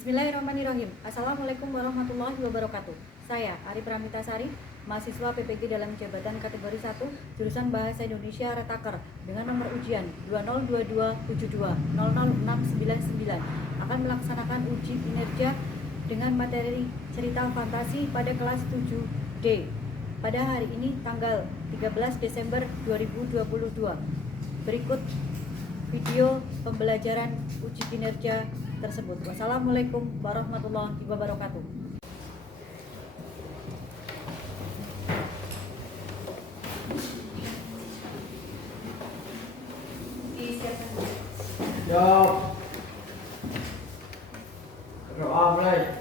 Bismillahirrahmanirrahim. Assalamualaikum warahmatullahi wabarakatuh. Saya Ari Pramitasari, mahasiswa PPG dalam jabatan kategori 1, jurusan Bahasa Indonesia Retaker dengan nomor ujian 202272000699 akan melaksanakan uji kinerja dengan materi cerita fantasi pada kelas 7D pada hari ini tanggal 13 Desember 2022. Berikut video pembelajaran uji kinerja tersebut. Wassalamualaikum warahmatullahi wabarakatuh. Jawab. Berdoa mulai.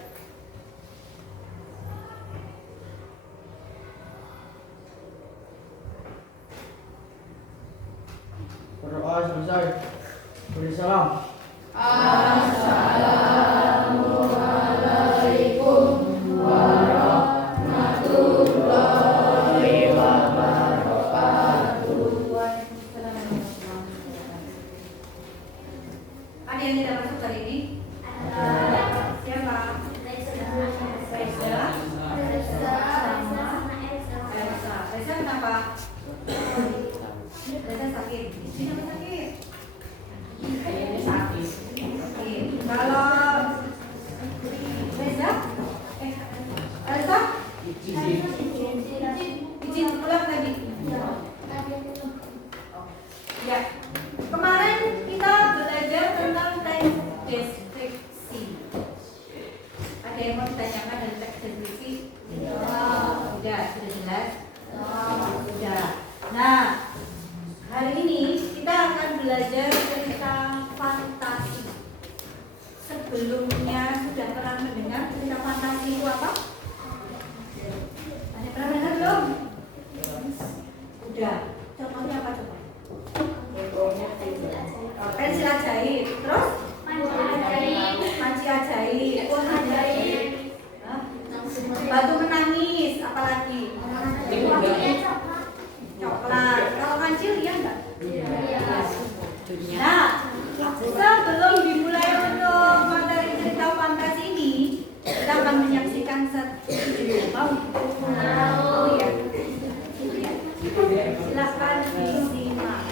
Berdoa selesai. Beri salam. Assalamualaikum warahmatullahi wabarakatuh. Ada yang tidak masuk hari ini? Siapa? Reza kenapa? Reza sakit. Kenapa sakit? Kalau Reza, izin pulang tadi. Ya, kemarin kita belajar tentang teks deskripsi. Ada yang mau ditanyakan dari teks deskripsi? Sudah jelas? Sudah. Nah, hari ini kita akan belajar tentang fantasi. Sebelumnya sudah pernah mendengar cerita fantasi itu apa? Ada pernah dengar belum? Udah. Contohnya apa coba? Pensil ajaib. Terus? Panci ajaib. Batu menangis. Apalagi? Coklat. Kalau kancil iya enggak? Nah, sebelum dimulai untuk materi cerita fantasi ini, kita akan menyaksikan satu video. Mau ya? Silakan disimak.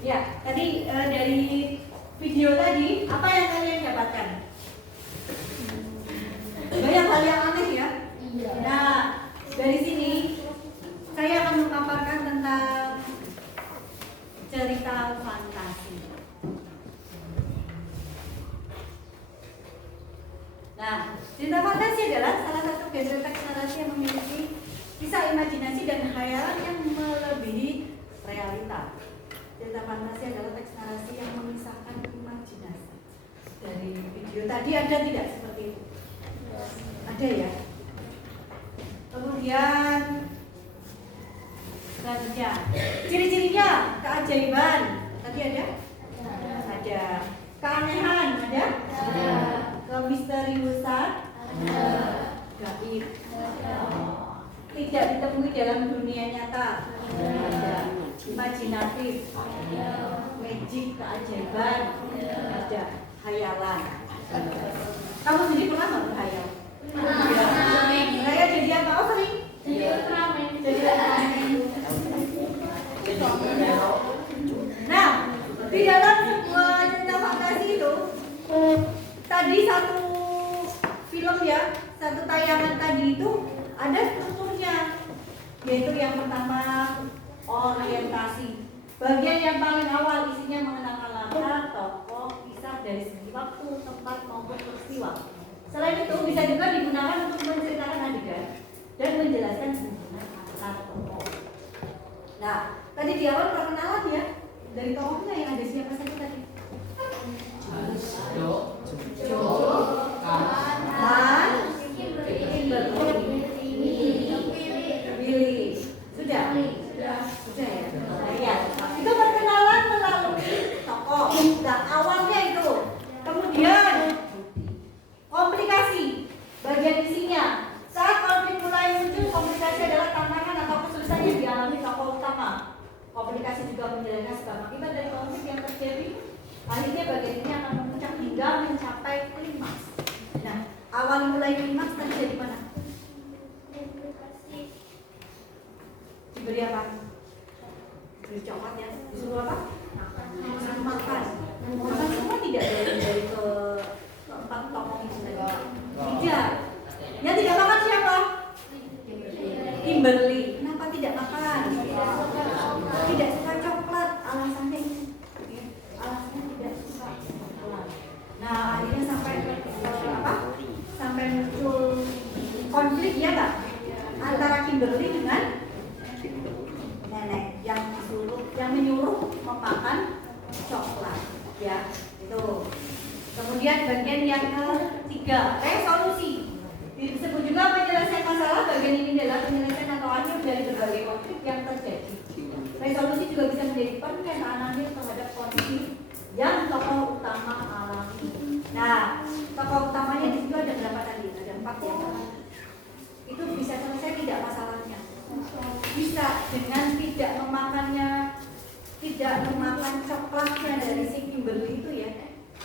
Ya, tadi dari video tadi apa yang kalian dapatkan? Nah, cerita fantasi adalah salah satu genre teks narasi yang memiliki kisah imajinasi dan khayalan yang melebihi realita. Cerita fantasi adalah teks narasi yang mengisahkan imajinasi. Dari video tadi ada tidak seperti itu? Ada ya. Kemudian selanjutnya, ciri-cirinya keajaiban. Tadi ada? Ada. Keanehan ada? Kemisteriusan ada. Gaib tidak ditemui dalam dunia nyata ada. Imajinatif magic, keajaiban ada. Khayalan. Kamu sendiri pernah nggak berkhayal? Saya jadi apa? Oh sering? Jadi Ultraman. Nah, di dalam sebuah cerita fantasi itu tadi satu film ya, satu tayangan tadi itu ada strukturnya, yaitu yang pertama orientasi. Bagian yang paling awal isinya mengenalkan latar, tokoh, kisah dari segi waktu, tempat maupun peristiwa. Selain itu bisa juga digunakan untuk menceritakan adegan dan menjelaskan hubungan antar tokoh. Nah, tadi di awal perkenalan ya, dari tokohnya yang ada siapa saja tadi? Han, Billy. Sudah? Sudah ya? Ya. Itu perkenalan melalui tokoh. Nah, awalnya itu. Kemudian komplikasi, bagian isinya. Saat konflik mulai muncul, komplikasi adalah tantangan atau kesulitan yang dialami tokoh utama. Komplikasi juga menjelaskan sebab akibat dari konflik yang terjadi. Akhirnya bagian ini akan memuncak hingga mencapai klimaks. Nah, awal mulai klimaks terjadi mana? Diberi apa? Diberi coklat ya? Disuruh apa? Disuruh makan. Makan semua tidak dari keempat tokoh itu tadi. Tidak. Yang tidak makan siapa? Kimberly. Kenapa tidak makan? Tidak suka coklat. Alasannya itu. Alasannya tidak suka coklat. Nah, akhirnya sampai apa? Sampai muncul konflik ya nggak? Antara Kimberly dengan nenek yang menyuruh memakan coklat. Ya, itu. Kemudian bagian yang ketiga, resolusi. Disebut juga penyelesaian masalah. Bagian ini adalah penyelesaian atau akhir dari berbagai konflik yang terjadi. Resolusi juga bisa menjadi pernyataan akhir terhadap konflik yang tokoh utama alami. Nah, tokoh utamanya di situ ada berapa tadi? Ada 4 ya. Itu bisa selesai tidak masalahnya? Bisa dengan tidak memakan coklatnya dari si Kimberly itu ya.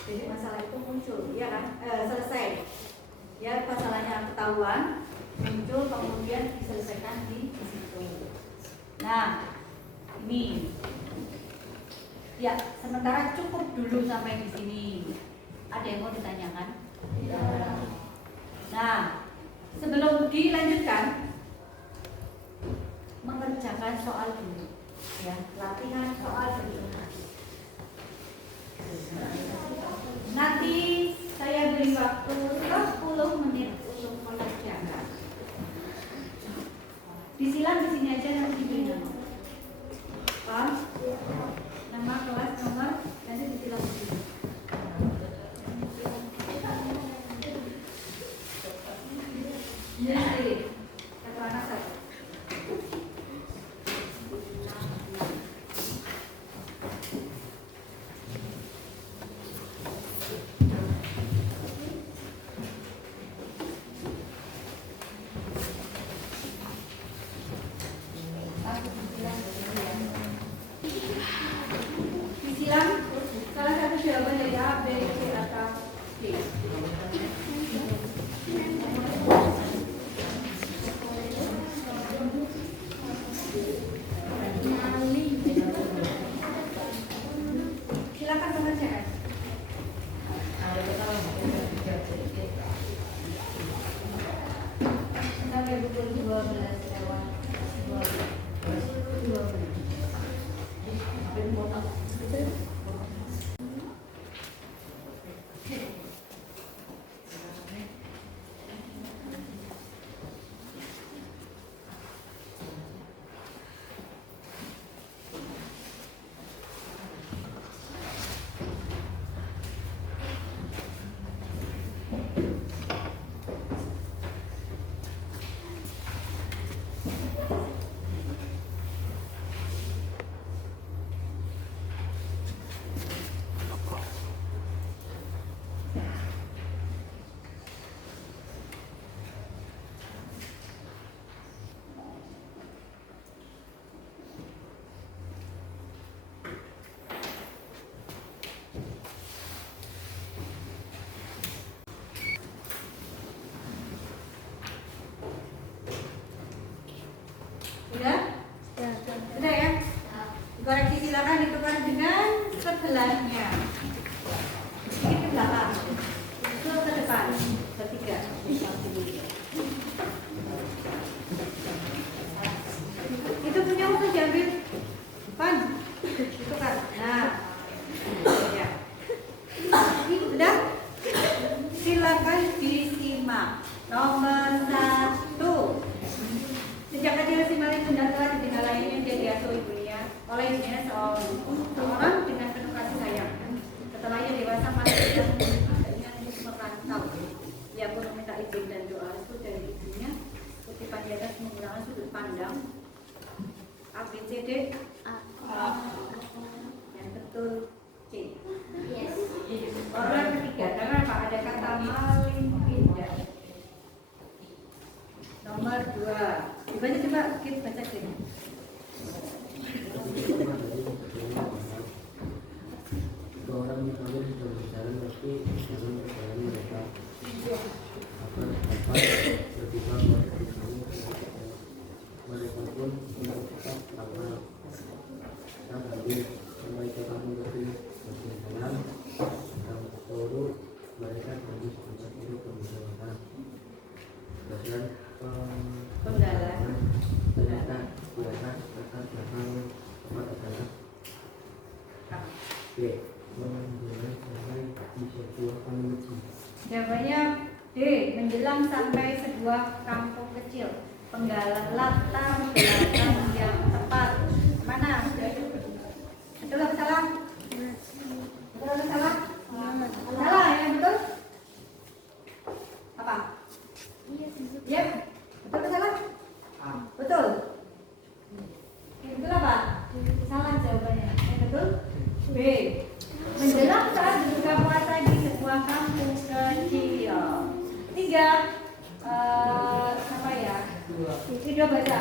Jadi masalah itu muncul, ya kan? Selesai. Ya, masalahnya ketahuan, muncul, kemudian diselesaikan di situ. Nah, ini. Ya, sementara cukup dulu sampai di sini. Ada yang mau ditanyakan? Ya. Nah, sebelum dilanjutkan, mengerjakan soal dulu. Ya, latihan soal dulu. Nanti saya beri waktu 10 menit untuk mengerjakan. Disilang di sini aja nanti diberi nama. Paham? Nama, kelas, nomor, nanti disilang di sini. Jadi, satu anak satu. Disilang salah satu jawaban dari A, B, C atau D. Silakan mengerjakan. Sampai pukul 12 lewat 12. Udah? Udah ya? Koreksi silakan ditukar dengan sebelahnya. Sedikit ke belakang. Itu ke depan. Ketiga. Itu punya untuk diambil. Pan. Ditukar. Nah. Ya. Sudah? Silakan disimak. Nomor 1. Sejak kecil si Malik sudah telah ditinggalainya dia diasuh ibunya oleh ibunya seorang dengan penuh kasih sayang. Setelah ia dewasa, Malik sudah dengan merantau. Ia pun meminta izin dan doa restu dari ibunya. Kutipan di atas menggunakan sudut pandang A, B, C, D, A. Yang betul C. Yes. Orang ketiga, karena apa? Ada kata maling pindah. Nomor 2. Dibaca coba, kita baca deh. Orang misalnya sudah berjalan tapi jangan berjalan mereka apa berbicara mereka pun tidak tetap karena saya hadir mereka kamu lebih berjalan dan seluruh mereka harus mencari pembicaraan dan Penggalan. ternyata biasa akan belakang tempat adalah B. Menjelang sampai di sebuah kampung. Jawabannya D. Menjelang sampai sebuah kampung kecil. Penggalan latar belakang yang tepat. Mana? Betul atau salah? Betul atau salah? Salah, yang betul? Apa? Ya. Betul atau salah? Betul. Yang betul apa? Salah jawabannya. Yang betul? B. Menjelang saat berbuka puasa di sebuah kampung kecil. 3. Apa ya? Video baca.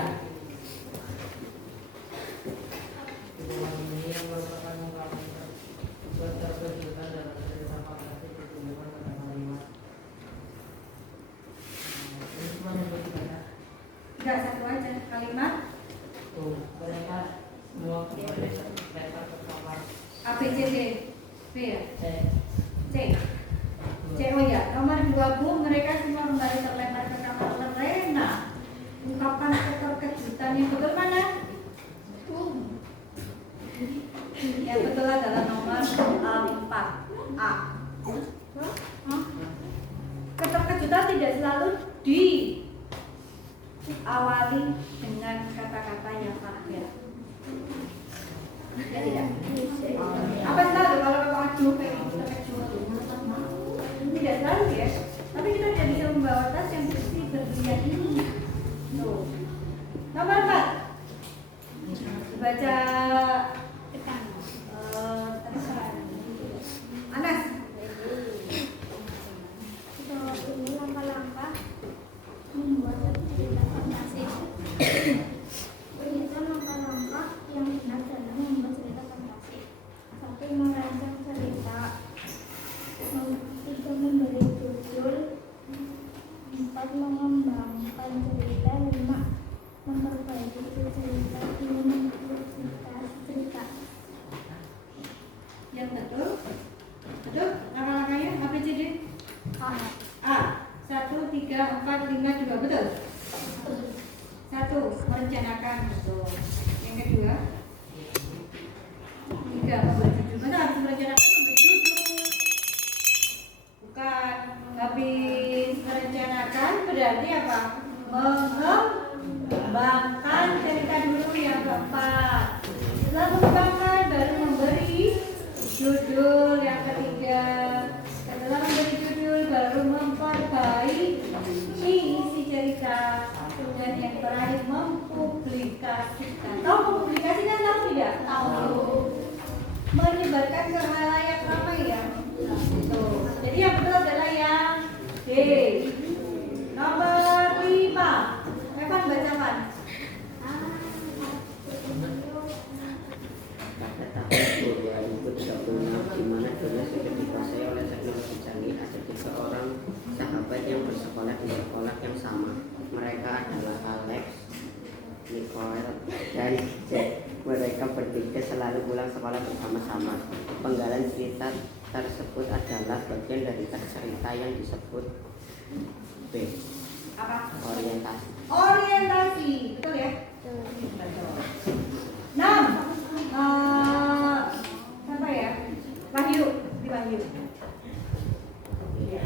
Ini yang merupakan ungkapan berkejutan dalam cerita fantasi pertumbuhan pada kalimat. Ini cuma yang berikutnya. Enggak, satu aja kalimat. Tuh, mereka semua kembali mereka terpapar. A, B, C, D. B ya? C. C. C, oh ya. Nomor 2, Bu. Mereka semua kembali terlempar ke kamar Lena. Ungkapan keterkejutan yang betul mana? Yang betul adalah nomor 4. A. Keterkejutan tidak selalu diawali dengan kata-kata yang faedah. Ya tidak. Apa selalu kalau aduh pengen terkejut? Tidak selalu ya. Tapi kita tidak bisa membawa tas yang bersih berlian ini. Tuh. Nomor 4. Baca Anas. Ini langkah-langkah membuat cerita fantasi. Berita langkah-langkah yang benar dalam membuat cerita fantasi. 1. Merancang cerita. 3. Memberi judul. 4. Mengembangkan cerita. 5. Memperbaiki cerita. 5. Memperbaiki cerita. Yang betul. Betul? Langkah-langkahnya A, B, C, D. A. 1, 3, 4, 5 juga betul. 1. Merencanakan betul. Yang kedua. 3. Memberi judul. Masa habis merencanakan memberi judul? Bukan. Habis merencanakan berarti apa? Mengembangkan cerita dulu yang keempat. Setelah mengembangkan baru memberi judul yang ketiga. Setelah memberi judul baru memberi sekolah di sekolah yang sama. Mereka adalah Alex, Nicole, dan Jack. Mereka bertiga selalu pulang sekolah bersama-sama. Penggalan cerita tersebut adalah bagian dari cerita yang disebut B. Apa? Orientasi. Orientasi, betul ya? Betul. 6. Siapa ya? Wahyu, di Wahyu. Iya.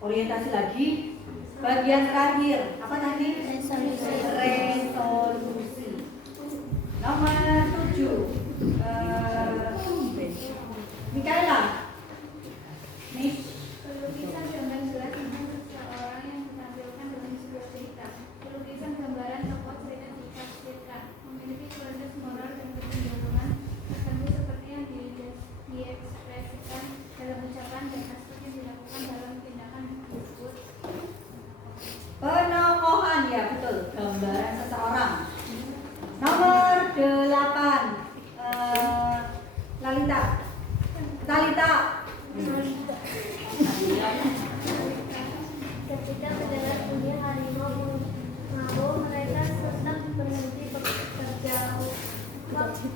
Orientasi lagi. Bagian terakhir, apa tadi? Resolusi. Resolusi. Nomor 7. Mikaela. Nih. Pelukisan gambar jelas tentang seseorang yang ditampilkan dalam sebuah cerita. Pelukisan gambaran tokoh cerita ditafsirkan, memiliki kualitas moral dan kecenderungan tertentu seperti yang diekspresikan dalam ucapan dan aspek yang dilakukan dalam tindakan tersebut. Penokohan, ya betul. Gambaran seseorang. Nomor 8. Talita. Ketika mendengar bunyi harimau mengamuk, mereka tetap berhenti bekerja. Waktu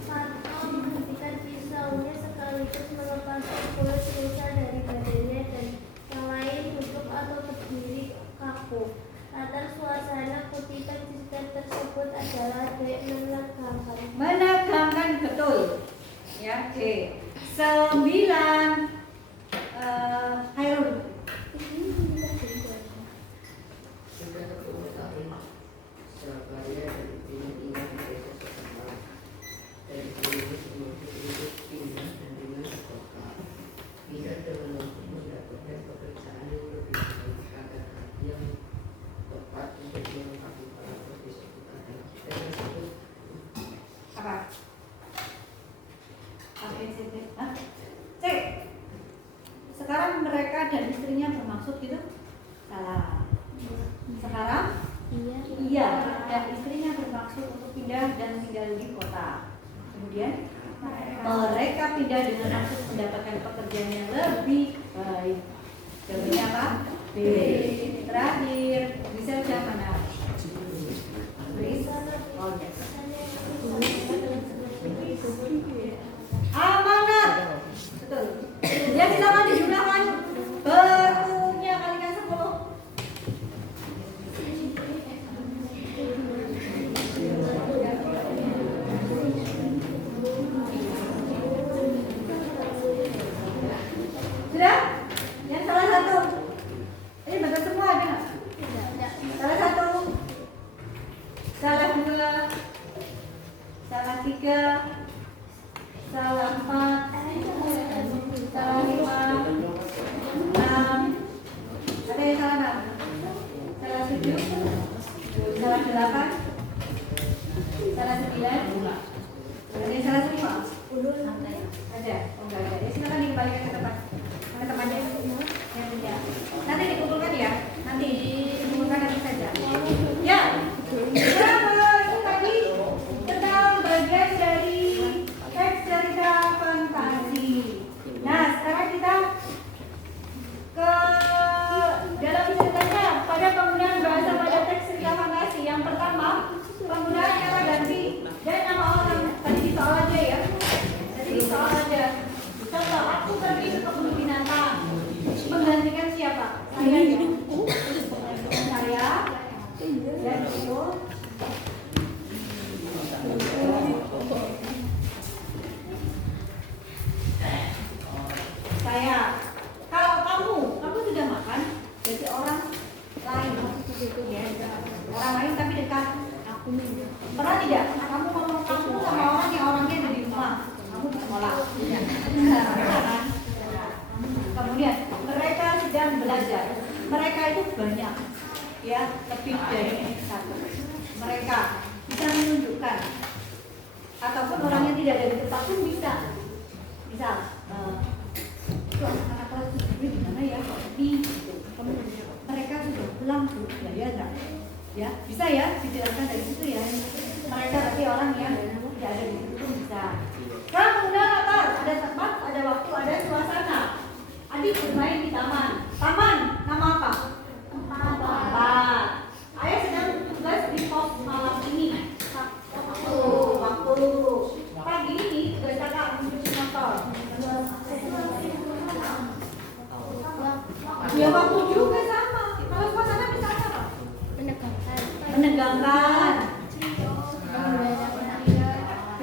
menghentikan pisaunya sekaligus melepaskan kulit lusa dari badannya dan yang lain duduk atau berdiri kaku. Latar suasana kutipan cerita tersebut adalah Menegangkan, betul. Ya, D. 9. Hairul. Sudah ketemu tahun Surabaya dan pindah ke desa setempat. Dari sini penduduk pindah dan tinggal di kota. Tidak dengan mendapatkan pekerjaan yang lebih baik agar hati yang tepat untuk melengkapi para tersebut adalah kita tersebut. Apa? ABCD. C. Sekarang mereka dan istrinya bermaksud gitu? Salah. Sekarang? Iya. Dan istrinya bermaksud untuk pindah dan tinggal di kota. Kemudian mereka pindah dengan maksud mendapatkan pekerjaan yang lebih baik. Jawabannya apa? B. Terakhir, bisa udah mana? Please. Oh yes. Amanat. Betul. Ya silakan dijumlahkan. Bentuknya kalikan 10. Sudah? Yang salah satu. Ini betul semua ada nggak? Salah satu. Salah 2. Salah 3. Salah 4. Salah 5. 6. Ada yang salah nggak? Salah 7. Salah 8. Salah 9. Ada yang salah semua? Ada? Oh enggak ada. Ya silakan dikembalikan ke tempat. Mana temannya? Yang punya. Nanti dikumpulkan ya. Nanti dikumpulkan nanti saja. Ya. Berapa itu tadi tentang bagian dari teks cerita fantasi. Nah, sekarang kita ke dalam ceritanya pada penggunaan bahasa pada teks cerita fantasi. Yang pertama, penggunaan kata ganti dan nama orang. Tadi di soal aja ya. Tadi di soal aja. Contoh, aku pergi ke kebun binatang. Menggantikan siapa? Saya ya. Menggantikan saya. Dan itu. Saya. Kalau kamu sudah makan, jadi orang lain. Ya, orang lain tapi dekat. Pernah tidak? Kamu ngomong kamu sama orang yang orangnya ada di rumah. Kamu di sekolah. Kan? Kemudian mereka sedang belajar. Mereka itu banyak, ya, lebih dari satu. Mereka bisa menunjukkan, ataupun orang yang tidak ada di tempat pun bisa. Misal, itu anak-anak kelas 7 di mana ya? Di gitu. Mereka sudah pulang bu, ya enggak? Ya, bisa ya dijelaskan dari situ ya. Mereka berarti orang yang tidak ada di situ pun bisa.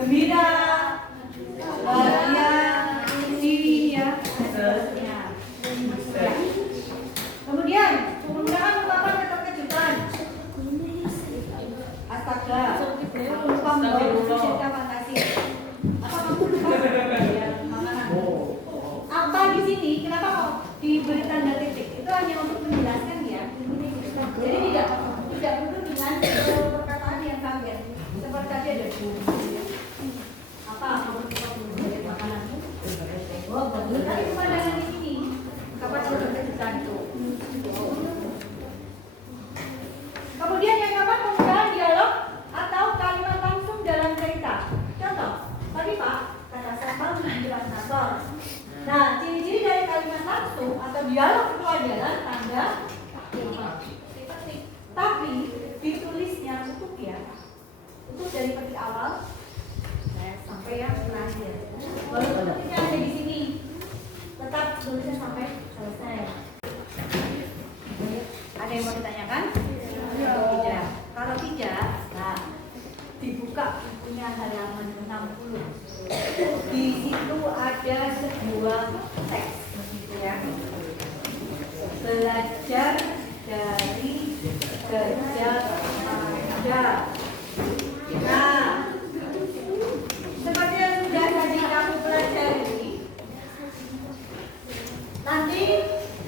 gembira, bahagia, sedih ya, dan seterusnya. Ya. Kemudian menggunakan ungkapan atau kejutan. Astaga, aku lupa membawa cerita fantasi. Apa kamu lupa? Ya, makanan. Apa di sini? Kenapa kok diberi tanda titik? Itu hanya untuk menjelaskan ya. Jadi tidak perlu dengan perkataan yang kaget. Seperti tadi ada apa? Makanan. Oh, betul. Tapi pemandangan di sini. Kapan sudah kejutan itu? Kemudian yang keempat penggunaan dialog atau kalimat langsung dalam cerita. Contoh, tadi Pak, kata sampel menunjukkan kantor. Nah, ciri-ciri dari kalimat langsung atau dialog itu adalah tanda petik. Tapi ditulisnya utuh ya. Utuh dari petik awal sampai yang terakhir. Baru petiknya ada di sini. Tetap tulisnya sampai selesai. Ada yang mau ditanyakan? Tidak. Kalau tidak, nah dibuka bukunya halaman 60. Di situ ada sebuah teks, begitu ya. Belajar dari Gajah Mada. Nah, seperti yang sudah tadi kamu pelajari, nanti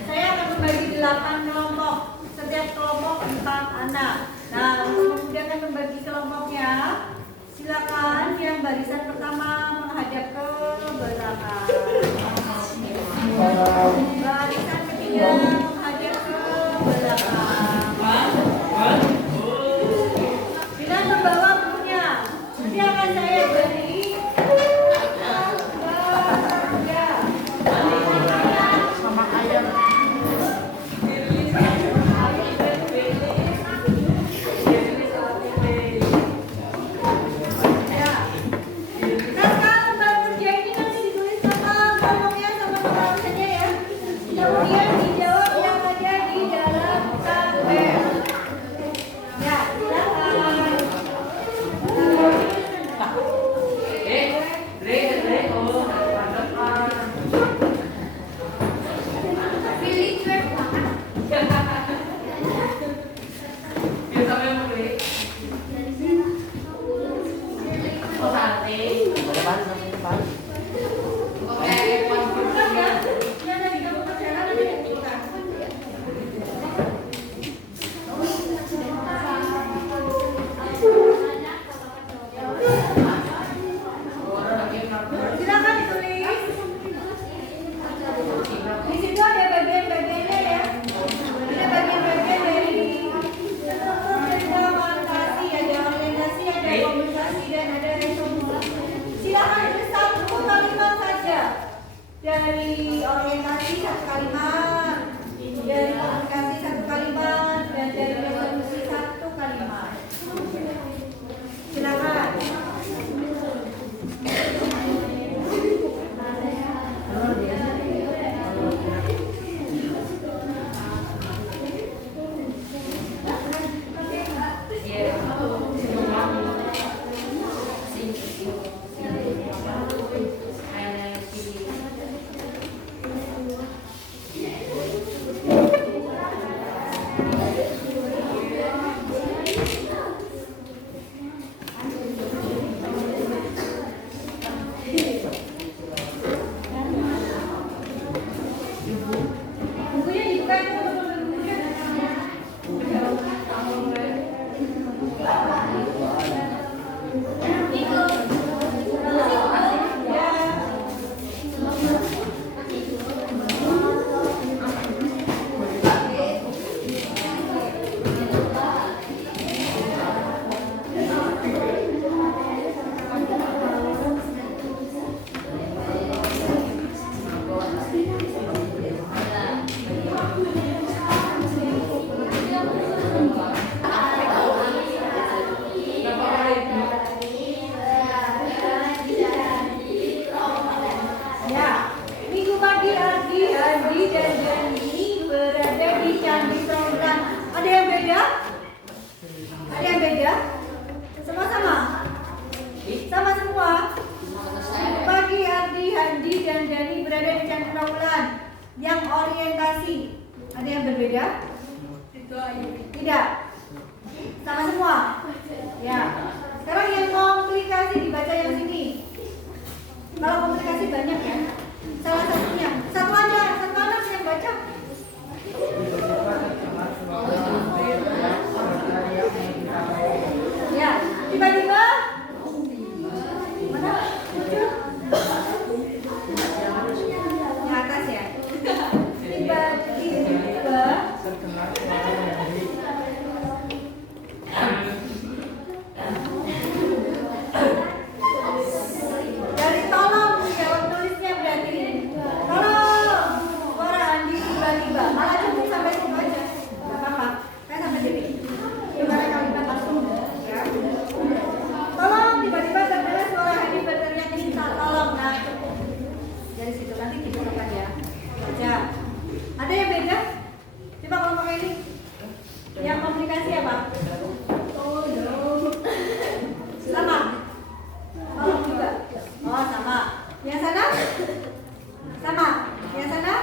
saya akan membagi 8 kelompok. Setiap kelompok 4 anak. Nah, untuk memudahkan membagi kelompoknya, silakan yang barisan pertama menghadap ke belakang. Barisan ketiga menghadap ke belakang. Dengan membawa bukunya, nanti akan saya beri sama ayam. Kemudian dijawab yang ada di dalam tabel. Ya, silakan. Pilih cuek banget. Silakan ditulis. Di situ ada bagian-bagiannya ya. Ada bagian-bagian dari struktur cerita fantasi, ada orientasi, ada komunikasi, dan ada resolusi. Silakan tulis 1 kalimat saja. Dari orientasi 1 kalimat, dari komunikasi 1 kalimat, dan dari resolusi 1 kalimat. Silakan. dan Dani berada di Chandra Wulan. Yang orientasi, ada yang berbeda? Tidak. Sama semua. Ya. Sekarang yang komplikasi dibaca yang sini. Kalau komplikasi banyak ya. Salah satunya, satu anak yang baca. Ya, tiba-tiba mana? Muncul di atas ya. Tiba-tiba dari tolong jawab tulisnya berarti tolong suara Andi tiba-tiba malah cukup sampai situ aja nggak apa-apa kan sampai sini gimana kalimat langsung ya tolong tiba-tiba terdengar suara Andi berteriak minta tolong nah cukup dari situ nanti dibutuhkan ya baca ada yang beda coba kelompok ini yang komunikasi apa sama tolong juga oh sama yang sana sama yang sana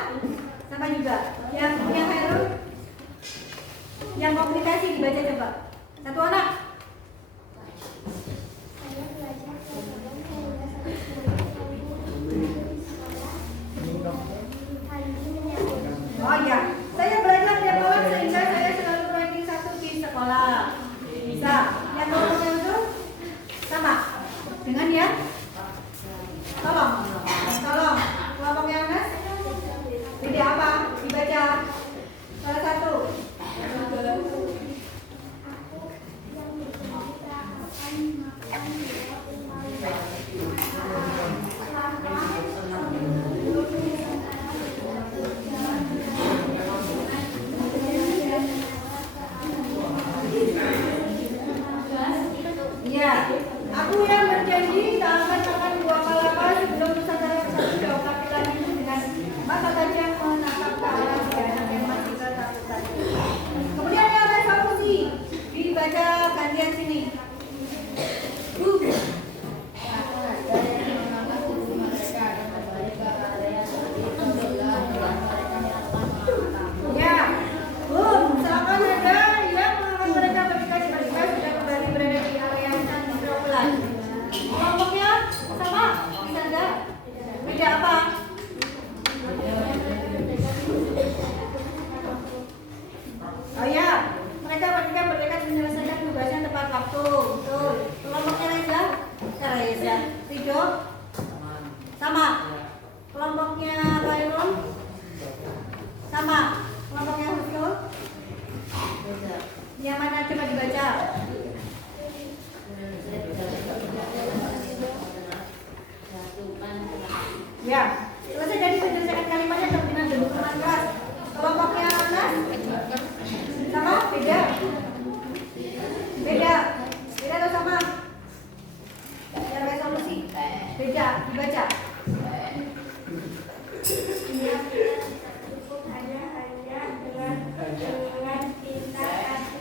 sama juga yang Herul yang komunikasi dibaca coba satu anak Saya belajar oh iya saya belajar tiap malam sehingga saya selalu ranking 1 di sekolah bisa yang kelompoknya itu sama dengan yang tolong kelompoknya Anas beda apa dibaca salah satu ya aku yang berjanji tak akan makan buah palapa sebelum Nusantara Bersatu jawab laki-laki itu dengan mata tajam menatap ke arah si anak yang masih ketakutan. Kemudian yang resolusi dibaca gantian sini. Ya, misalkan ada yang mengangkat mereka bertiga sudah kembali berada di area Chandra Wulan. Kelompoknya sama, bisa enggak? Beda apa? Oh ya, mereka bertiga bertekad menyelesaikan tugasnya tepat waktu. Betul. Kelompoknya Reza, Rido, sama. Kelompoknya Khairul, sama. Kelompoknya Husnul, yang mana coba dibaca? Ya, selesai dari penyelesaian kalimatnya dengan dentuman keras. Kelompoknya Anas, sama? Beda? Beda atau sama? Ya resolusi. Beda, dibaca. cukup hanya dengan pintar arti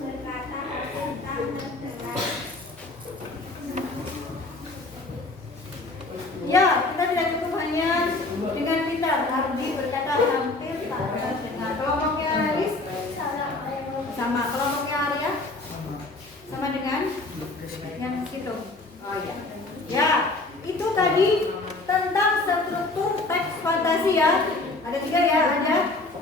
berkata arti tak mendengar. Ya, kita tidak cukup hanya dengan pintar, arti berkata hampir tak terdengar. Kelompoknya Haris, sama. Kelompoknya Arya, sama dengan yang situ. Oh ya. Ya, itu tadi tentang struktur teks fantasi ya. Ada 3 ya, ada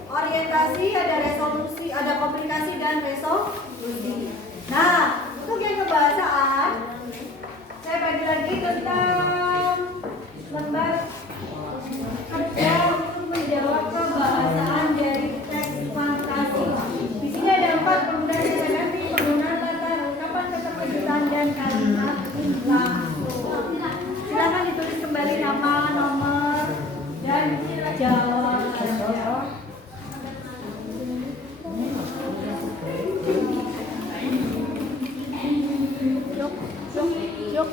orientasi, ada resolusi, ada komunikasi dan resolusi. Nah, untuk yang kebahasaan, saya bagi lagi tentang lembar kerja untuk menjawab kebahasaan dari teks fantasi. Di sini ada 4 penggunaan kata ganti, penggunaan kata ungkapan keterkejutan dan kalimat langsung. Silakan ditulis kembali nama, nomor, dan jawabannya. Yuk.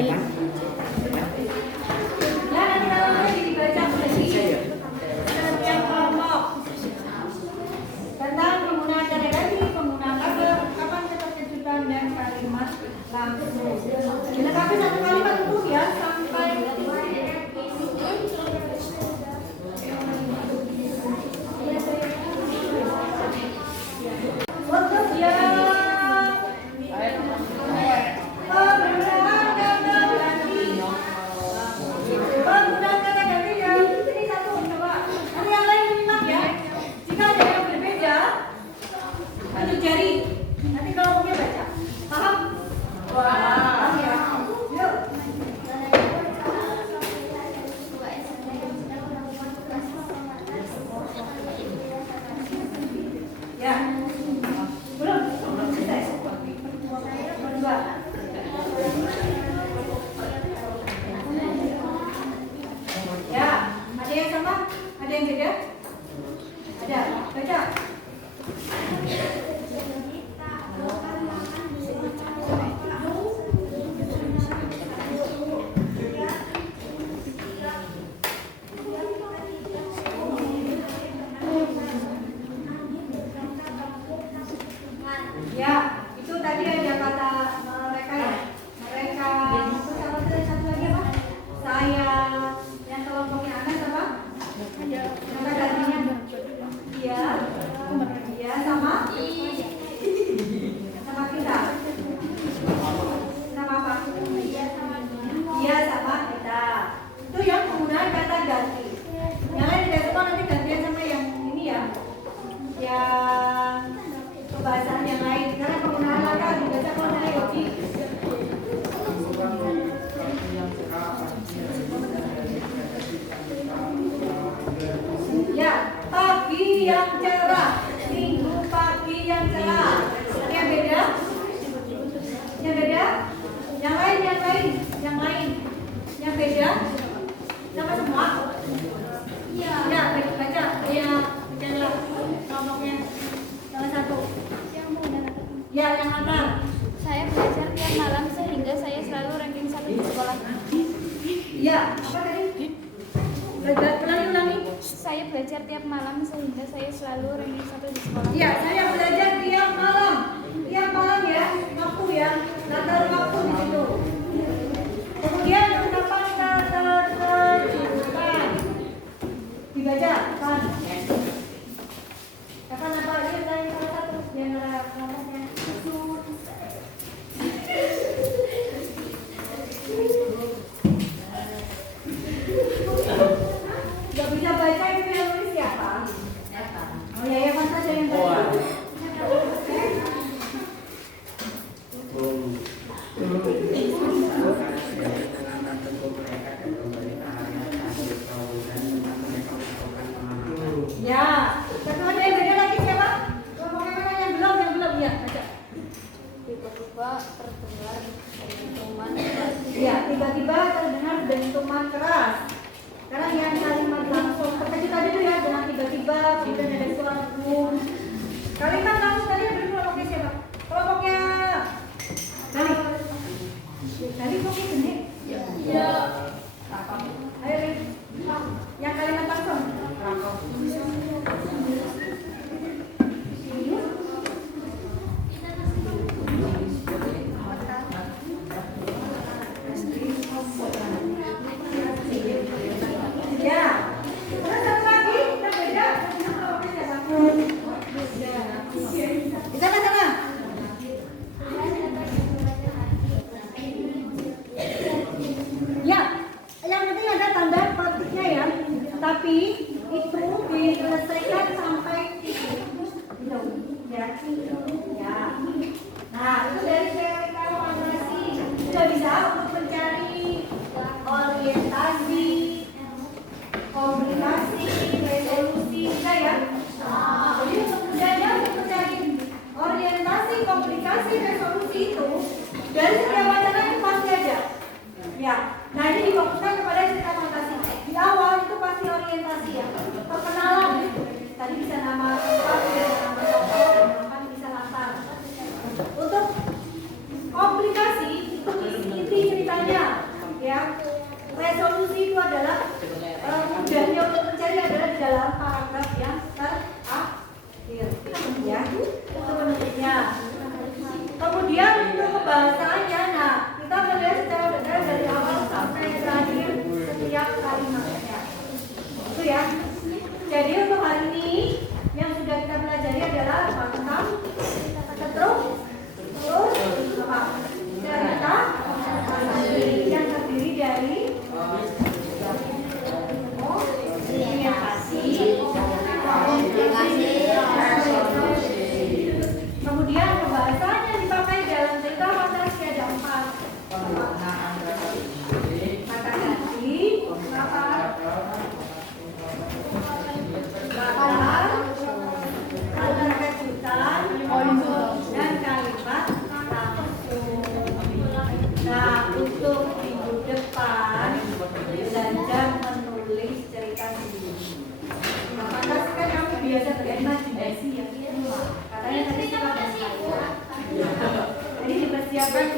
ya kan? Ya, nanti kalau lagi dibaca lagi. Setiap kelompok tentang penggunaan kata ganti, penggunaan kapan keterkejutan dan kalimat langsung. Dilengkapi satu kalimat utuh ya sampai untuk yang penggunaan kata ganti. Penggunaan kata ganti ya. Ini satu coba. Nanti yang lain menyimak ya. Jika ada yang berbeda, tunjuk jari. Nanti kelompoknya baca. Paham? Paham ya. Yuk. Ya. Belum selesai. Dua. Ya, ada yang sama? Ada yang beda? Ada. Baca. Ya, itu tadi ada kata mereka ya. Mereka. Terus satu lagi apa? Saya. Yang kelompoknya Anas apa? Kata gantinya. Iya. Iya sama. Sama kita. Sama apa? Iya sama kita. Itu yang penggunaan kata ganti. Yang lain tidak suka nanti gantian sama yang ini ya. Yang pembahasan yang lain. Karena penggunaan kata dibaca kalau dari Yogi. Ya, pagi yang cerah. Minggu pagi yang cerah. Ada yang beda? Yang beda? Yang lain, yang lain, yang lain. Yang beda? Sama semua? Iya. Ya, baca. Ya, bacalah kelompoknya. Salah satu. Ya, yang antar. Saya belajar tiap malam sehingga saya selalu ranking 1 di sekolah. Iya, apa tadi? Ulangi. Saya belajar tiap malam sehingga saya selalu ranking 1 di sekolah. Iya, saya belajar tiap malam. Tiap malam ya, waktu ya. Latar waktu di situ. Kemudian ungkapan keterkejutan. Dibaca, kan? Kapan apa aja yang salah satu di antara kelompoknya? Gak bisa baca itu yang nulis siapa? Oh ya, ya kan saja yang baca. Ya, satu ada yang beda lagi siapa? Kelompoknya mana yang belum ya, baca. Tiba-tiba terdengar dentuman. Ya, tiba-tiba terdengar dentuman keras. Karena yang kalimat langsung terkejut tadi itu ya dengan tiba-tiba kemudian ada suara boom. Kalimat langsung tadi yang kelompoknya siapa? Kelompoknya Dali. Dali kelompoknya gede. Iya. Ayo Rin. Yang kalimat langsung. Ya, terus satu lagi kita beda. Kelompoknya siapa?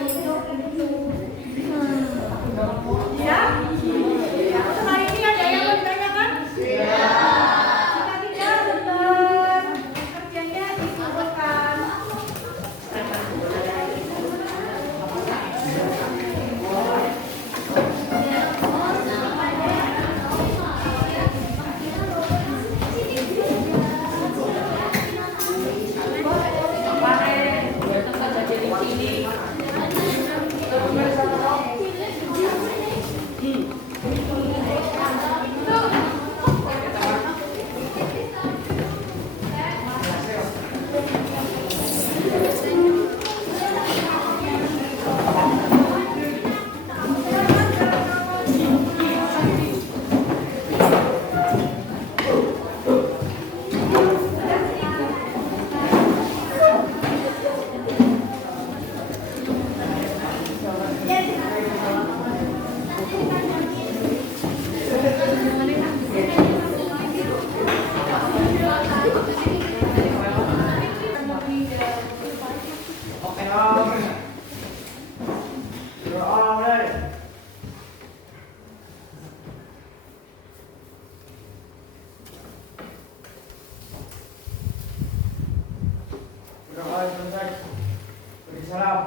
untuk itu. Siap? Untuk hari ini ada yang mau ditanyakan? Jika tidak, bentar kerjanya dikumpulkan. Berdoa selesai. Beri salam.